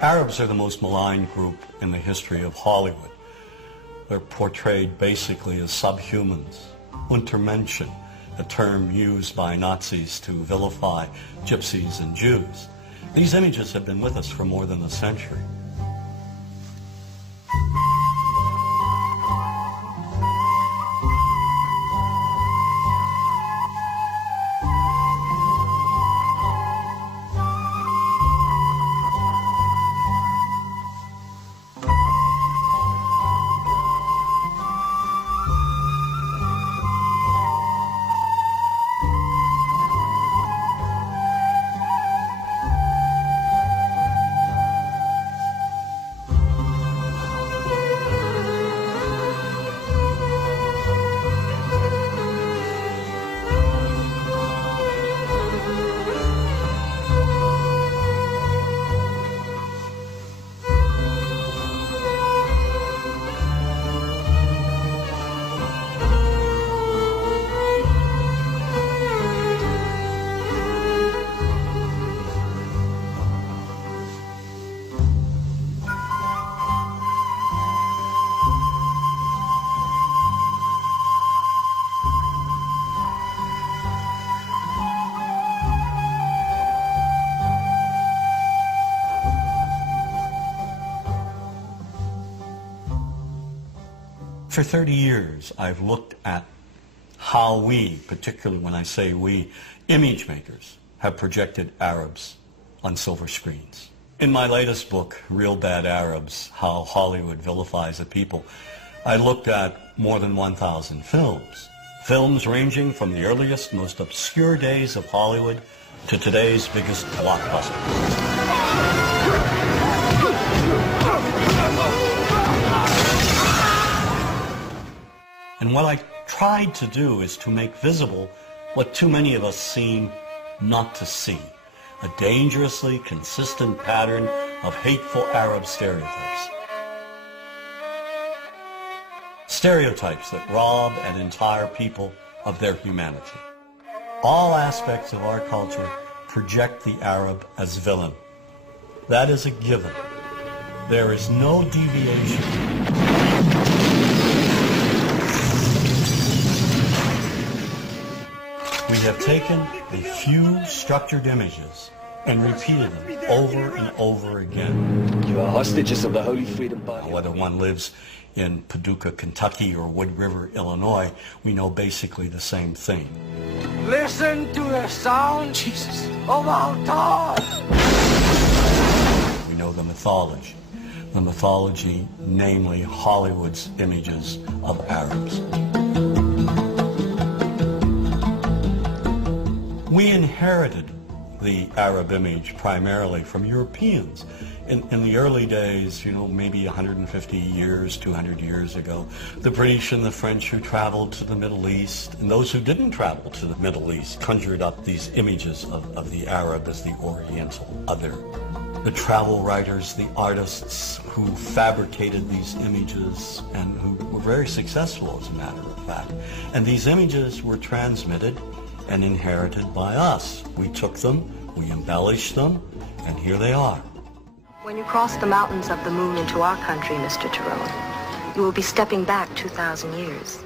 Arabs are the most maligned group in the history of Hollywood. They're portrayed basically as subhumans. Untermenschen, a term used by Nazis to vilify gypsies and Jews. These images have been with us for more than a century. For 30 years, I've looked at how we, particularly when I say we, image makers, have projected Arabs on silver screens. In my latest book, Real Bad Arabs, How Hollywood Vilifies a People, I looked at more than 1,000 films. Films ranging from the earliest, most obscure days of Hollywood to today's biggest blockbusters. And what I tried to do is to make visible what too many of us seem not to see, a dangerously consistent pattern of hateful Arab stereotypes. Stereotypes that rob an entire people of their humanity. All aspects of our culture project the Arab as villain. That is a given. There is no deviation. We have taken a few structured images and repeated them over and over again. You are hostages of the Holy Freedom Party. Whether one lives in Paducah, Kentucky or Wood River, Illinois, we know basically the same thing. Listen to the sound, Jesus, of our God. We know the mythology. The mythology, namely Hollywood's images of Arabs. We inherited the Arab image primarily from Europeans. In the early days, maybe 150 years, 200 years ago, the British and the French who traveled to the Middle East, and those who didn't travel to the Middle East, conjured up these images of the Arab as the Oriental other. The travel writers, the artists who fabricated these images and who were very successful, as a matter of fact. And these images were transmitted and inherited by us. We took them, we embellished them, and here they are. When you cross the mountains of the moon into our country, Mr. Tyrone, you will be stepping back 2,000 years.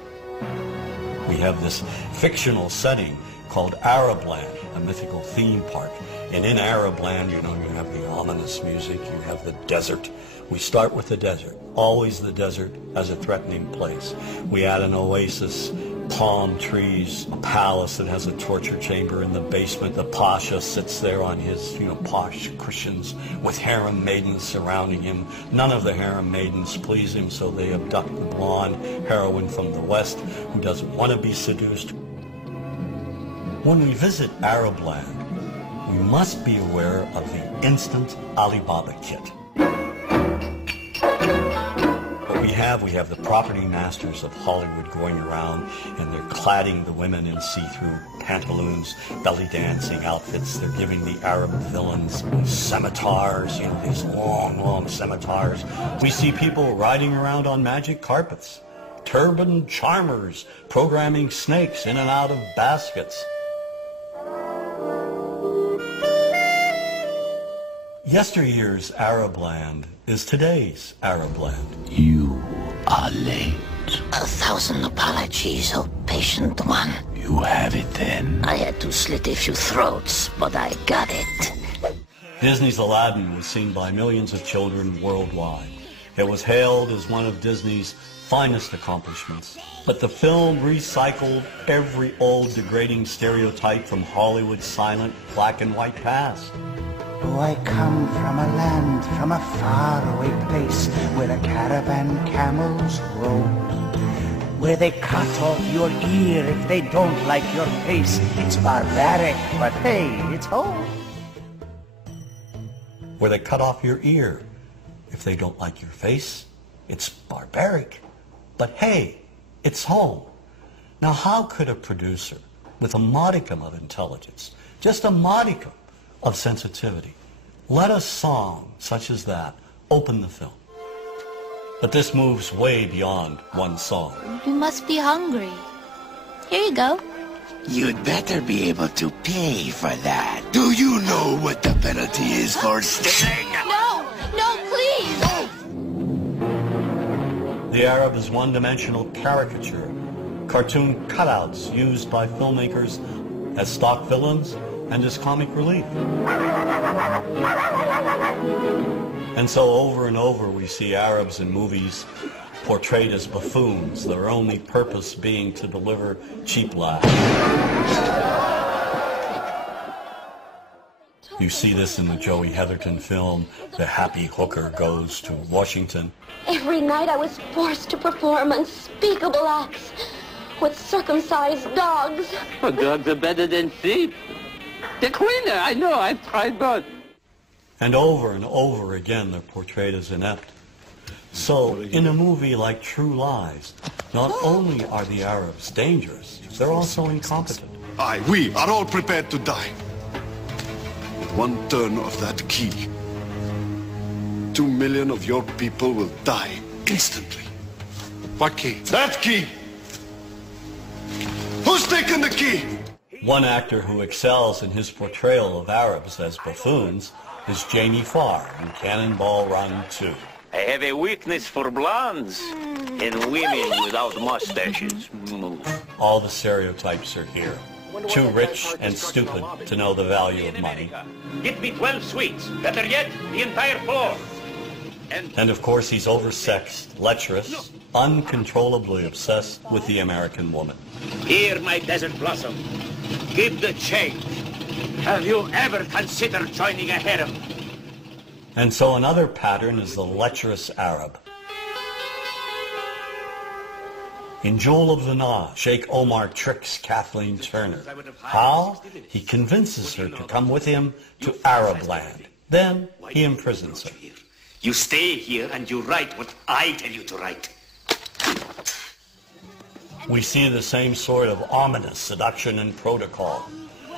We have this fictional setting called Arabland, a mythical theme park. And in Arabland, you have the ominous music, you have the desert. We start with the desert, always the desert as a threatening place. We add an oasis, palm trees, a palace that has a torture chamber in the basement. The pasha sits there on his, posh cushions with harem maidens surrounding him. None of the harem maidens please him, so they abduct the blonde heroine from the West who doesn't want to be seduced. When we visit Arabland, we must be aware of the instant Alibaba kit. We have the property masters of Hollywood going around and they're cladding the women in see-through pantaloons, belly dancing outfits. They're giving the Arab villains scimitars, these long scimitars. We see people riding around on magic carpets, turbaned charmers programming snakes in and out of baskets. Yesteryear's Arab land is today's Arab land. You are late. 1,000 apologies, oh patient one. You have it then. I had to slit a few throats, but I got it. Disney's Aladdin was seen by millions of children worldwide. It was hailed as one of Disney's finest accomplishments. But the film recycled every old degrading stereotype from Hollywood's silent black and white past. Oh, I come from a land, from a faraway place, where the caravan camels roam, where they cut off your ear if they don't like your face. It's barbaric, but hey, it's home. Where they cut off your ear if they don't like your face. It's barbaric, but hey, it's home. Now, how could a producer with a modicum of intelligence, just a modicum of sensitivity, let a song such as that open the film? But this moves way beyond one song. You must be hungry. Here you go. You'd better be able to pay for that. Do you know what the penalty is for stealing? No, please! The Arab is one-dimensional caricature, cartoon cutouts used by filmmakers as stock villains and as comic relief. And so over and over we see Arabs in movies portrayed as buffoons, their only purpose being to deliver cheap laughs. You see this in the Joey Heatherton film, The Happy Hooker Goes to Washington. Every night I was forced to perform unspeakable acts with circumcised dogs. Oh, dogs are better than sheep. They're cleaner, I know, I've tried both. And over again they're portrayed as inept. So, in a movie like True Lies, not only are the Arabs dangerous, they're also incompetent. We are all prepared to die. With one turn of that key, 2 million of your people will die instantly. What key? That key! Who's taking the key? One actor who excels in his portrayal of Arabs as buffoons is Jamie Farr in Cannonball Run 2. I have a weakness for blondes and women without mustaches. All the stereotypes are here. Too rich and stupid to know the value of money. Get me 12 sweets. Better yet, the entire floor. And of course he's oversexed, lecherous, uncontrollably obsessed with the American woman. Here, my desert blossom. Give the change. Have you ever considered joining a harem? And so another pattern is the lecherous Arab. In Jewel of the Nile, Sheikh Omar tricks Kathleen Turner. How? He convinces her to come with him to Arab land. Then he imprisons her. You stay here and you write what I tell you to write. We see the same sort of ominous seduction and protocol.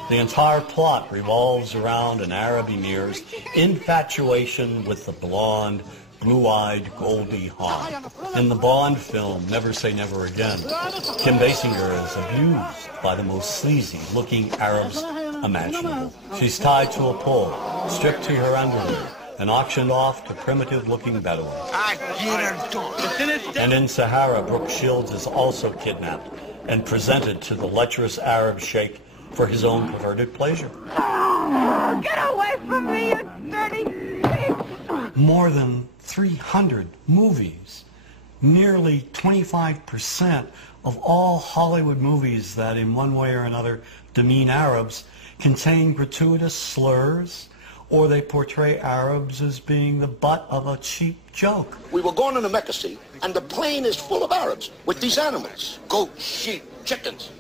The entire plot revolves around an Arab emir's infatuation with the blonde, blue-eyed Goldie Hawn. In the Bond film, Never Say Never Again, Kim Basinger is abused by the most sleazy-looking Arabs imaginable. She's tied to a pole, stripped to her underwear, and auctioned off to primitive-looking Bedouins. And in Sahara, Brooke Shields is also kidnapped and presented to the lecherous Arab sheikh for his own perverted pleasure. Get away from me, you dirty pig! More than 300 movies, nearly 25% of all Hollywood movies that in one way or another demean Arabs contain gratuitous slurs, or they portray Arabs as being the butt of a cheap joke. We were going on a Mecca scene, and the plane is full of Arabs with these animals. Goats, sheep, chickens.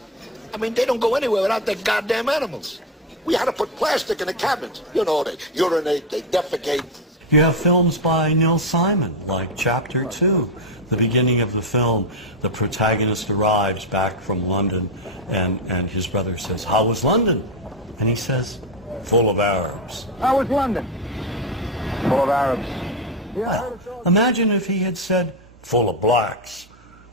I mean, they don't go anywhere without their goddamn animals. We had to put plastic in the cabins. You know, they urinate, they defecate. You have films by Neil Simon, like Chapter 2. The beginning of the film, the protagonist arrives back from London, and his brother says, "How was London?" And he says, "Full of Arabs." How was London? Full of Arabs. Well, imagine if he had said, "Full of blacks,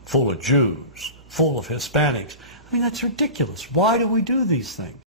full of Jews, full of Hispanics." I mean, that's ridiculous. Why do we do these things?